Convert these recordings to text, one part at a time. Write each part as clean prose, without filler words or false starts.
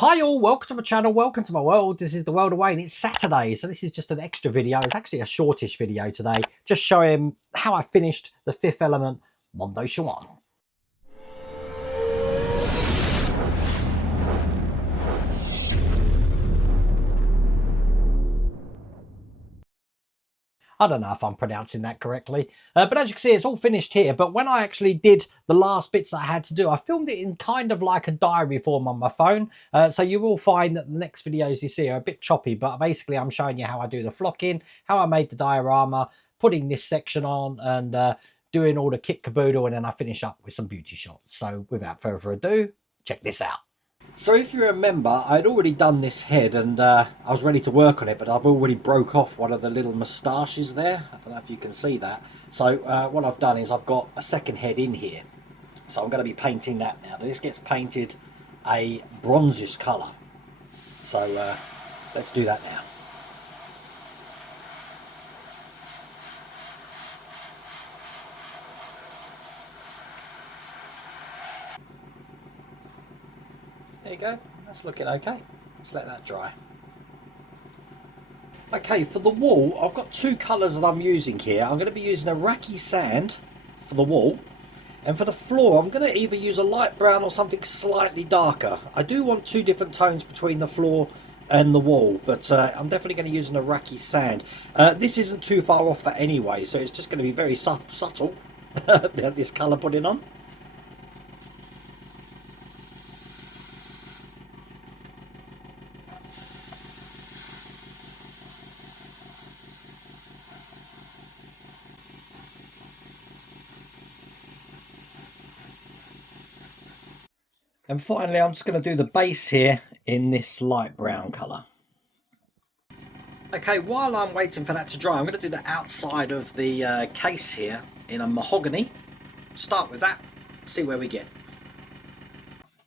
Hi all, welcome to my channel, welcome to my world. This is the world away and it's Saturday, so this is just an extra video. It's actually a shortish video today, just showing how I finished the fifth element Mondoshawan. I don't know if I'm pronouncing that correctly, but as you can see, it's all finished here. But when I actually did the last bits that I had to do, I filmed it in kind of like a diary form on my phone. So you will find that the next videos you see are a bit choppy, but basically I'm showing you how I do the flocking, how I made the diorama, putting this section on and doing all the kit caboodle, and then I finish up with some beauty shots. So without further ado, check this out. So if you remember, I'd already done this head and I was ready to work on it, but I've already broke off one of the little moustaches there. I don't know if you can see that. So what I've done is I've got a second head in here. So I'm going to be painting that now. This gets painted a bronzish colour. So let's do that now. There you go, that's looking okay. Let's let that dry. Okay, for the wall, I've got two colours that I'm using here. I'm going to be using a Iraqi sand for the wall. And for the floor, I'm going to either use a light brown or something slightly darker. I do want two different tones between the floor and the wall, but I'm definitely going to use an Iraqi sand. This isn't too far off that anyway, so it's just going to be very subtle, this colour putting on. And finally, I'm just going to do the base here in this light brown colour. Okay, while I'm waiting for that to dry, I'm going to do the outside of the case here in a mahogany. Start with that, see where we get.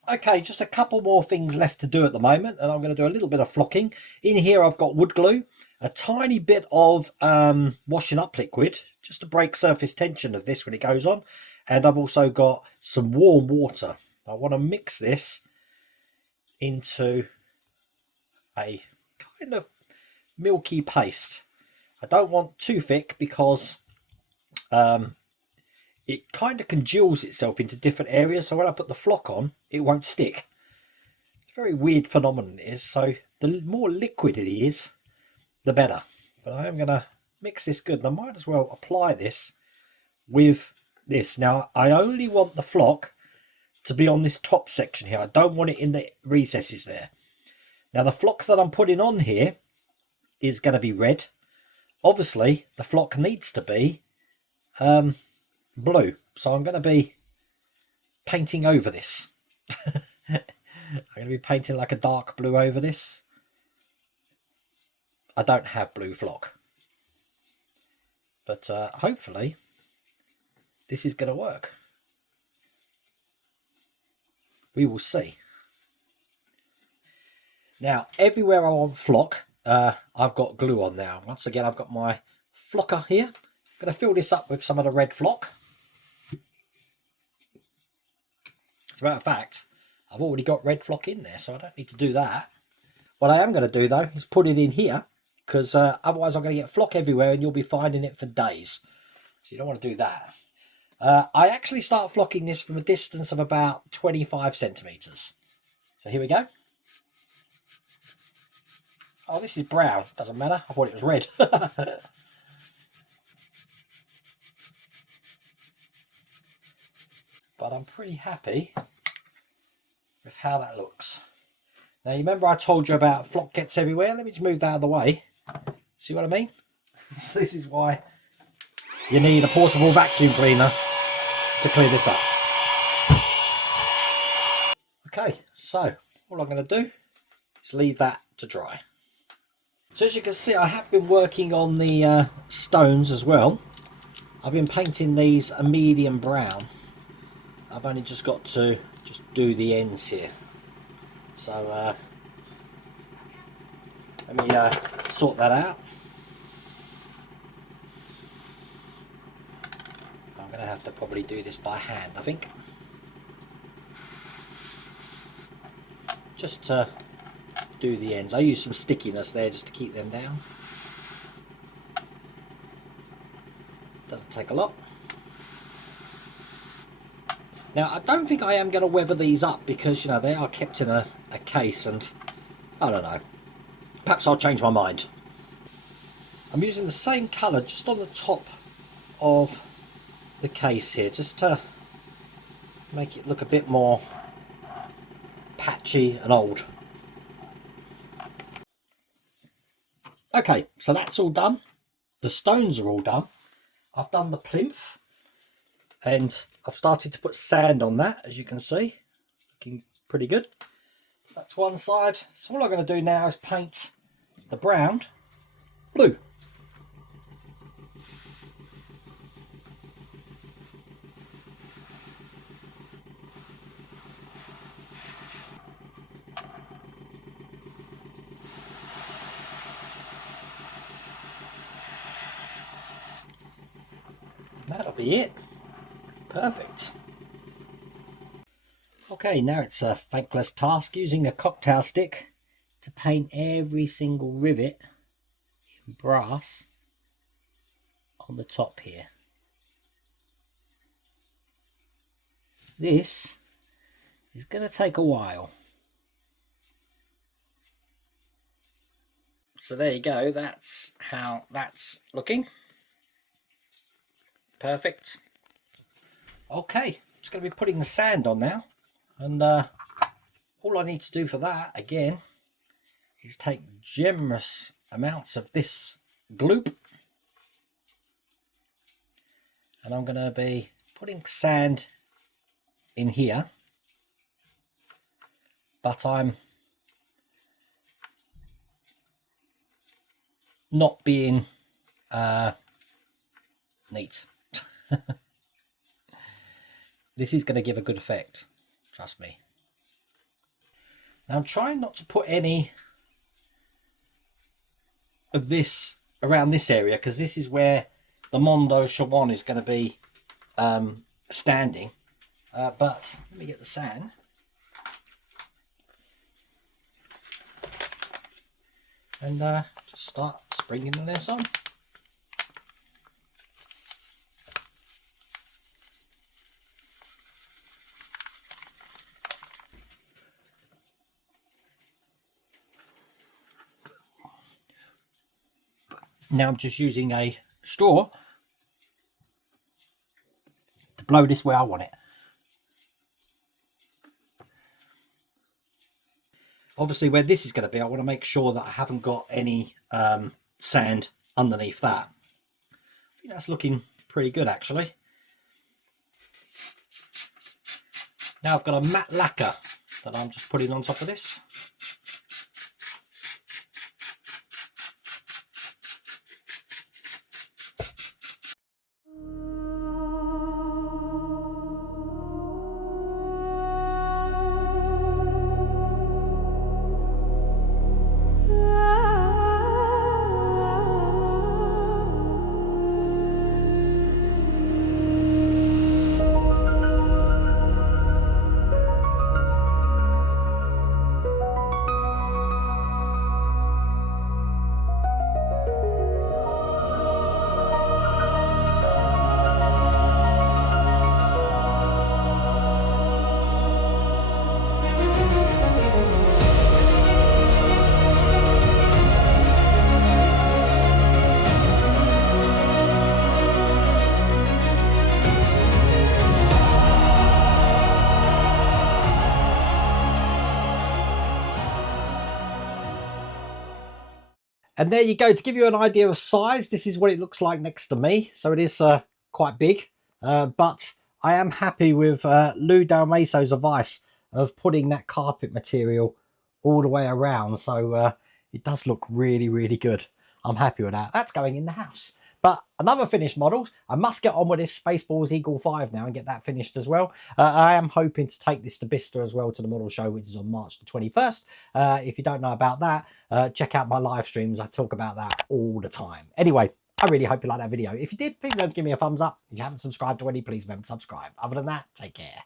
Okay, just a couple more things left to do at the moment, and I'm going to do a little bit of flocking. In here I've got wood glue, a tiny bit of washing up liquid, just to break surface tension of this when it goes on. And I've also got some warm water. I want to mix this into a kind of milky paste. I don't want too thick because it kind of congeals itself into different areas, so when I put the flock on, it won't stick. It's a very weird phenomenon it is, so the more liquid it is, the better. But I am going to mix this good, and I might as well apply this with this. Now, I only want the flock to be on this top section here. I don't want it in the recesses there. Now, the flock that I'm putting on here is going to be red. Obviously, the flock needs to be blue, so I'm going to be painting over this. I'm going to be painting like a dark blue over this. I don't have blue flock, but hopefully this is going to work. We will see. Now, everywhere I want flock, I've got glue on now. Once again, I've got my flocker here. I'm going to fill this up with some of the red flock. As a matter of fact, I've already got red flock in there, so I don't need to do that. What I am going to do, though, is put it in here, because otherwise I'm going to get flock everywhere and you'll be finding it for days. So you don't want to do that. I actually start flocking this from a distance of about 25 centimetres. So here we go. Oh, this is brown. Doesn't matter. I thought it was red. But I'm pretty happy with how that looks. Now, you remember I told you about flock gets everywhere? Let me just move that out of the way. See what I mean? This is why you need a portable vacuum cleaner to clean this up. Okay, so all I'm going to do is leave that to dry. So as you can see, I have been working on the stones as well. I've been painting these a medium brown. I've only just got to just do the ends here. So let me sort that out. I'm going to have to probably do this by hand, I think. just to do the ends. I use some stickiness there just to keep them down. Doesn't take a lot. Now I don't think I am going to weather these up because, you know, they are kept in a case, and I don't know, perhaps I'll change my mind. I'm using the same colour just on the top of the case here, just to make it look a bit more patchy and old. Okay, so that's all done. The stones are all done. I've done the plinth, and I've started to put sand on that, as you can see. Looking pretty good. That's one side. So all I'm going to do now is paint the brown blue. That'll be it. Perfect. Okay, now it's a thankless task using a cocktail stick to paint every single rivet in brass on the top here. This is going to take a while. So there you go, that's how that's looking. Perfect. Okay, just going to be putting the sand on now, and all I need to do for that again is take generous amounts of this gloop, and I'm going to be putting sand in here, but I'm not being neat. This is going to give a good effect, trust me. Now I'm trying not to put any of this around this area, because this is where the Mondoshawan is going to be standing. But let me get the sand. And just start sprinkling this on. Now I'm just using a straw to blow this where I want it. Obviously where this is going to be, I want to make sure that I haven't got any sand underneath that. I think that's looking pretty good actually. Now I've got a matte lacquer that I'm just putting on top of this. And there you go. To give you an idea of size, this is what it looks like next to me. So it is quite big, but I am happy with Lou Dalmaso's advice of putting that carpet material all the way around. So it does look really, really good. I'm happy with that. That's going in the house. But another finished model, I must get on with this Spaceballs Eagle 5 now and get that finished as well. I am hoping to take this to Bicester as well, to the model show, which is on March the 21st. If you don't know about that, check out my live streams. I talk about that all the time. Anyway, I really hope you liked that video. If you did, please remember to give me a thumbs up. If you haven't subscribed already, please remember to subscribe. Other than that, take care.